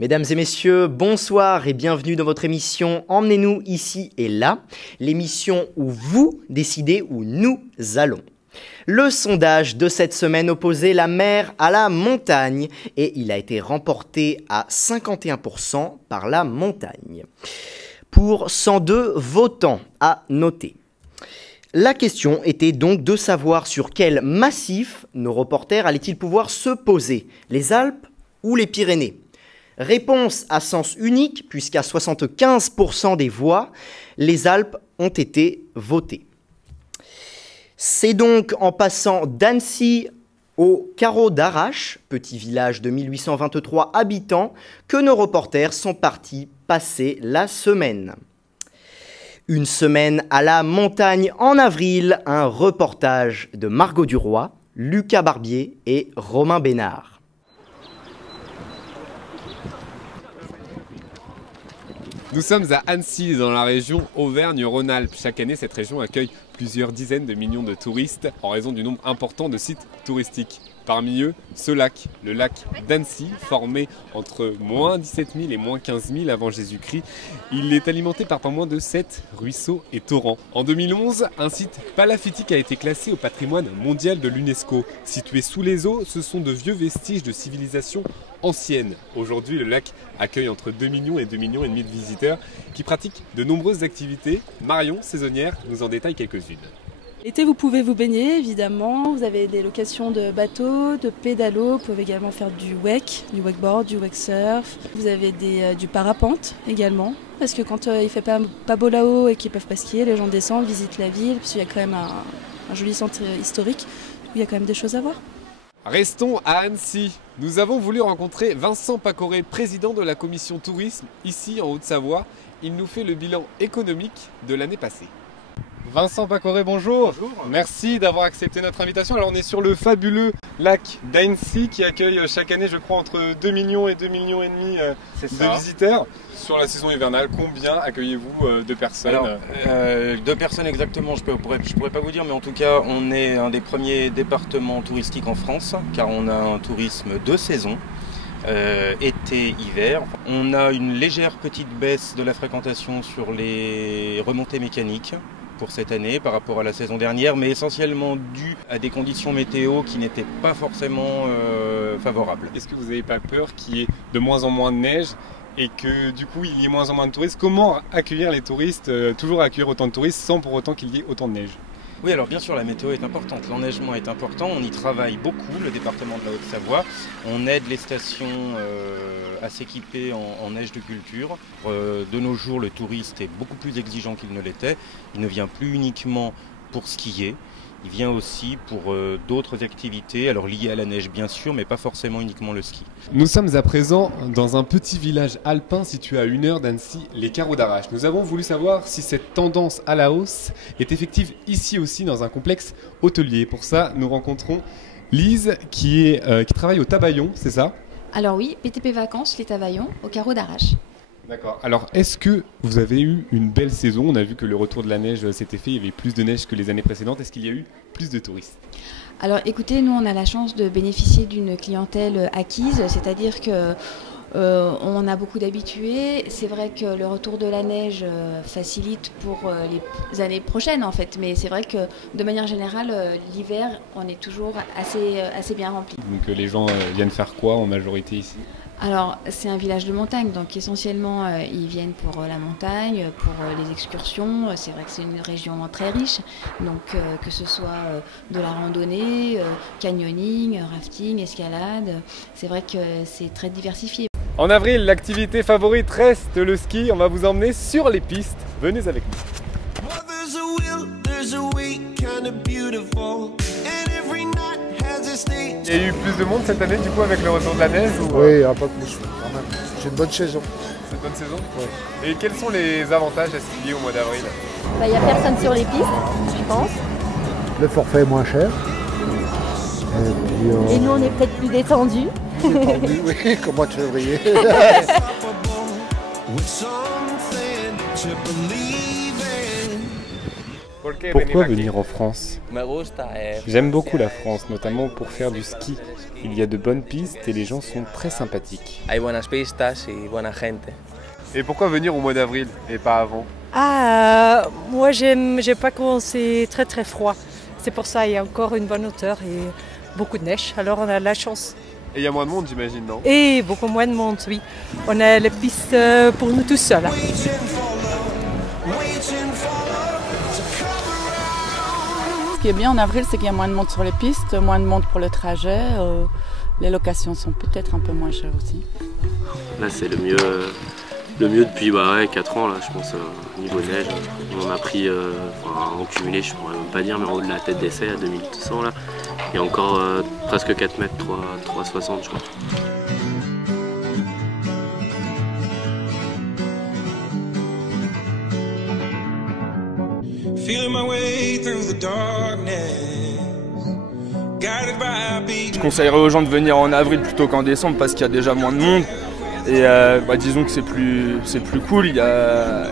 Mesdames et messieurs, bonsoir et bienvenue dans votre émission Emmenez-nous ici et là, l'émission où vous décidez où nous allons. Le sondage de cette semaine opposait la mer à la montagne et il a été remporté à 51% par la montagne. Pour 102 votants à noter. La question était donc de savoir sur quel massif nos reporters allaient-ils pouvoir se poser, les Alpes ou les Pyrénées. Réponse à sens unique, puisqu'à 75% des voix, les Alpes ont été votées. C'est donc en passant d'Annecy au Carreau d'Arrache, petit village de 1823 habitants, que nos reporters sont partis passer la semaine. Une semaine à la montagne en avril, un reportage de Margot Duroy, Lucas Barbier et Romain Bénard. Nous sommes à Annecy, dans la région Auvergne-Rhône-Alpes. Chaque année, cette région accueille plusieurs dizaines de millions de touristes en raison du nombre important de sites touristiques. Parmi eux, ce lac, le lac d'Annecy, formé entre moins 17 000 et moins 15 000 avant Jésus-Christ. Il est alimenté par pas moins de 7 ruisseaux et torrents. En 2011, un site palaffitique a été classé au patrimoine mondial de l'UNESCO. Situé sous les eaux, ce sont de vieux vestiges de civilisation ancienne. Aujourd'hui, le lac accueille entre 2 millions et 2,5 millions de visiteurs qui pratiquent de nombreuses activités. Marion, saisonnière, nous en détaille quelques-unes. L'été, vous pouvez vous baigner, évidemment. Vous avez des locations de bateaux, de pédalos. Vous pouvez également faire du wakeboard, du wake surf. Vous avez du parapente également. Parce que quand il fait pas beau là-haut et qu'ils peuvent pas skier, les gens descendent, visitent la ville. Parce qu'il y a quand même un joli centre historique où il y a quand même des choses à voir. Restons à Annecy. Nous avons voulu rencontrer Vincent Pacoré, président de la commission tourisme, ici en Haute-Savoie. Il nous fait le bilan économique de l'année passée. Vincent Pacoré, bonjour. Bonjour. Merci d'avoir accepté notre invitation. Alors on est sur le fabuleux lac d'Annecy qui accueille chaque année, je crois, entre 2 millions et 2,5 millions de visiteurs. Sur la saison hivernale, combien accueillez-vous de personnes? Alors, 2 personnes exactement, je pourrais pas vous dire, mais en tout cas, on est un des premiers départements touristiques en France, car on a un tourisme de saison. Été, hiver. On a une légère petite baisse de la fréquentation sur les remontées mécaniques pour cette année par rapport à la saison dernière, mais essentiellement dû à des conditions météo qui n'étaient pas forcément favorables. Est-ce que vous n'avez pas peur qu'il y ait de moins en moins de neige et que du coup il y ait moins en moins de touristes? Comment accueillir les touristes, toujours accueillir autant de touristes sans pour autant qu'il y ait autant de neige? Oui, alors bien sûr, la météo est importante, l'enneigement est important, on y travaille beaucoup, le département de la Haute-Savoie. On aide les stations à s'équiper en neige de culture. De nos jours, le touriste est beaucoup plus exigeant qu'il ne l'était. Il ne vient plus uniquement pour skier, il vient aussi pour d'autres activités, alors liées à la neige bien sûr, mais pas forcément uniquement le ski. Nous sommes à présent dans un petit village alpin situé à 1 heure d'Annecy, les Carreaux d'Arrache. Nous avons voulu savoir si cette tendance à la hausse est effective ici aussi dans un complexe hôtelier. Pour ça, nous rencontrons Lise qui travaille au Tavaillon, c'est ça? Alors oui, BTP Vacances, les Tavaillons, au Carreau d'Arrache. D'accord. Alors, est-ce que vous avez eu une belle saison? On a vu que le retour de la neige s'était fait, il y avait plus de neige que les années précédentes. Est-ce qu'il y a eu plus de touristes? Alors écoutez, nous on a la chance de bénéficier d'une clientèle acquise, c'est-à-dire que on a beaucoup d'habitués. C'est vrai que le retour de la neige facilite pour les années prochaines en fait, mais c'est vrai que de manière générale, l'hiver, on est toujours assez bien rempli. Donc les gens viennent faire quoi en majorité ici? Alors, c'est un village de montagne, donc essentiellement, ils viennent pour la montagne, pour les excursions. C'est vrai que c'est une région très riche, donc que ce soit de la randonnée, canyoning, rafting, escalade, c'est vrai que c'est très diversifié. En avril, l'activité favorite reste le ski. On va vous emmener sur les pistes. Venez avec nous. Il y a eu plus de monde cette année du coup avec le retour de la neige ou... Oui, un peu plus quand même. J'ai une bonne saison. cette bonne saison. Et quels sont les avantages à skier au mois d'avril? Il n'y a personne sur les pistes, je pense. Le forfait est moins cher. Et nous, on est peut-être plus détendus. Détendu, oui, comme mois de février. Pourquoi venir en France? J'aime beaucoup la France, notamment pour faire du ski. Il y a de bonnes pistes et les gens sont très sympathiques. Et pourquoi venir au mois d'avril et pas avant? Moi j'aime pas quand c'est très très froid. C'est pour ça il y a encore une bonne hauteur et beaucoup de neige. Alors on a de la chance. Et il y a moins de monde, j'imagine, non? Et beaucoup moins de monde, oui. On a les pistes pour nous tous seuls. Ce qui est bien en avril, c'est qu'il y a moins de monde sur les pistes, moins de monde pour le trajet. Les locations sont peut-être un peu moins chères aussi. Là, c'est le mieux depuis 4 ans, là, je pense, niveau neige. On en a pris, en cumulé, je ne pourrais même pas dire, mais en haut de la tête d'essai à 2100, là. Il y a encore presque 4 mètres, 3,60 je crois. Je conseillerais aux gens de venir en avril plutôt qu'en décembre parce qu'il y a déjà moins de monde. Et disons que c'est plus cool, il y a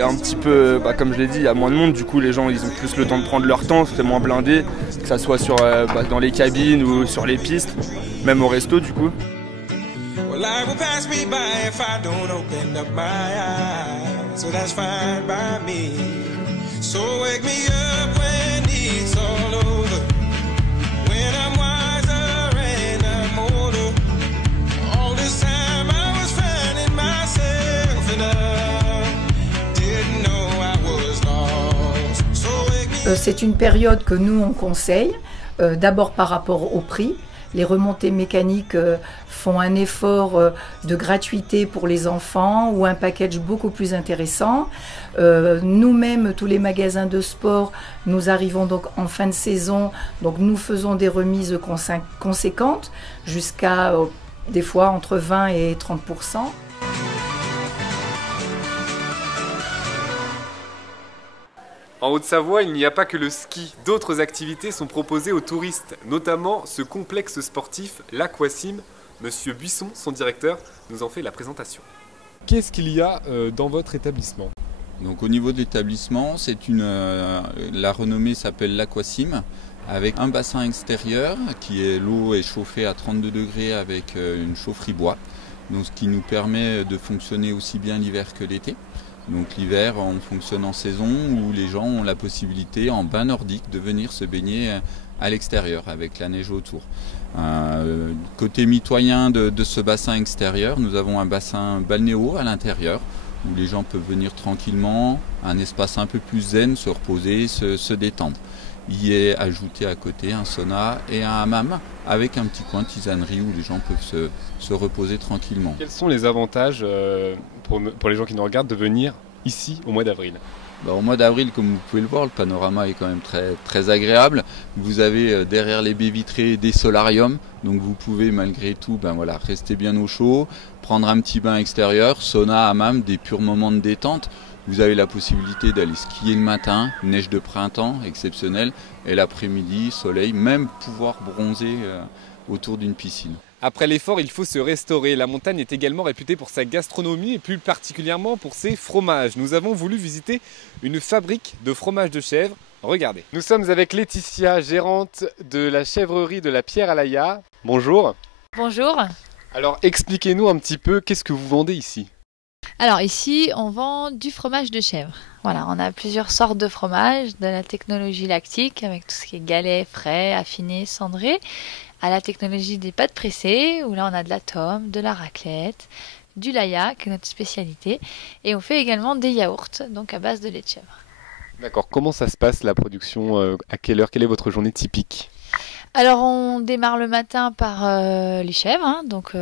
un petit peu, comme je l'ai dit, il y a moins de monde, du coup les gens ils ont plus le temps de prendre leur temps, c'est moins blindé, que ça soit dans les cabines ou sur les pistes, même au resto du coup. C'est une période que nous on conseille, d'abord par rapport au prix. Les remontées mécaniques font un effort de gratuité pour les enfants ou un package beaucoup plus intéressant. Nous-mêmes, tous les magasins de sport, nous arrivons donc en fin de saison, donc nous faisons des remises conséquentes jusqu'à des fois entre 20 et 30%. En Haute-Savoie, il n'y a pas que le ski. D'autres activités sont proposées aux touristes, notamment ce complexe sportif, l'Aquasim. Monsieur Buisson, son directeur, nous en fait la présentation. Qu'est-ce qu'il y a dans votre établissement? Donc au niveau de l'établissement, la renommée s'appelle l'Aquasim, avec un bassin extérieur l'eau est chauffée à 32 degrés avec une chaufferie bois, donc ce qui nous permet de fonctionner aussi bien l'hiver que l'été. Donc l'hiver, on fonctionne en saison où les gens ont la possibilité en bain nordique de venir se baigner à l'extérieur avec la neige autour. Côté mitoyen de ce bassin extérieur, nous avons un bassin balnéo à l'intérieur où les gens peuvent venir tranquillement, un espace un peu plus zen, se reposer, se détendre. Il y est ajouté à côté un sauna et un hammam avec un petit coin de tisanerie où les gens peuvent se reposer tranquillement. Quels sont les avantages pour les gens qui nous regardent de venir ici au mois d'avril? Au mois d'avril, comme vous pouvez le voir, le panorama est quand même très, très agréable. Vous avez derrière les baies vitrées des solariums, donc vous pouvez malgré tout rester bien au chaud, prendre un petit bain extérieur, sauna, hammam, des purs moments de détente. Vous avez la possibilité d'aller skier le matin, neige de printemps exceptionnelle, et l'après-midi, soleil, même pouvoir bronzer autour d'une piscine. Après l'effort, il faut se restaurer. La montagne est également réputée pour sa gastronomie et plus particulièrement pour ses fromages. Nous avons voulu visiter une fabrique de fromage de chèvre. Regardez. Nous sommes avec Laetitia, gérante de la chèvrerie de la Pierre à l'Aïa. Bonjour. Bonjour. Alors expliquez-nous un petit peu, qu'est-ce que vous vendez ici? Alors ici, on vend du fromage de chèvre. Voilà, on a plusieurs sortes de fromages, de la technologie lactique avec tout ce qui est galets, frais, affinés, cendrés, à la technologie des pâtes pressées, où là on a de la tome, de la raclette, du laya, qui est notre spécialité, et on fait également des yaourts, donc à base de lait de chèvre. D'accord, comment ça se passe la production? À quelle heure? Quelle est votre journée typique? Alors on démarre le matin par les chèvres, donc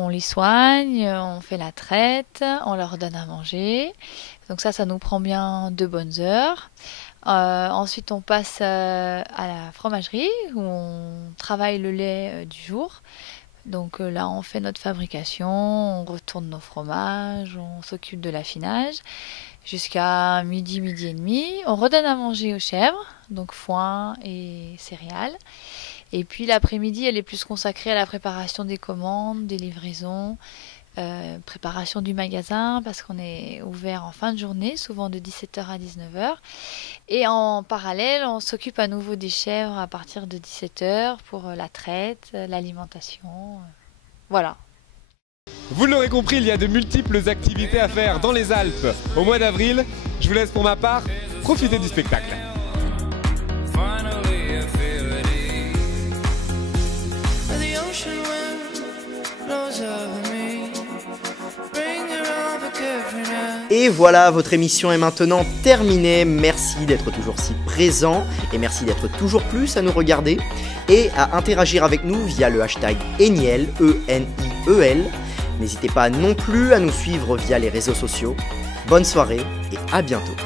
on les soigne, on fait la traite, on leur donne à manger. Donc ça nous prend bien 2 bonnes heures. Ensuite, on passe à la fromagerie où on travaille le lait du jour. Donc là, on fait notre fabrication, on retourne nos fromages, on s'occupe de l'affinage jusqu'à midi, midi et demi. On redonne à manger aux chèvres, donc foin et céréales. Et puis l'après-midi, elle est plus consacrée à la préparation des commandes, des livraisons, préparation du magasin, parce qu'on est ouvert en fin de journée, souvent de 17h à 19h. Et en parallèle, on s'occupe à nouveau des chèvres à partir de 17h pour la traite, l'alimentation. Voilà. Vous l'aurez compris, il y a de multiples activités à faire dans les Alpes au mois d'avril. Je vous laisse pour ma part profiter du spectacle. Et voilà, votre émission est maintenant terminée. Merci d'être toujours si présent et merci d'être toujours plus à nous regarder et à interagir avec nous via le hashtag Eniel, E-N-I-E-L. N'hésitez pas non plus à nous suivre via les réseaux sociaux. Bonne soirée et à bientôt.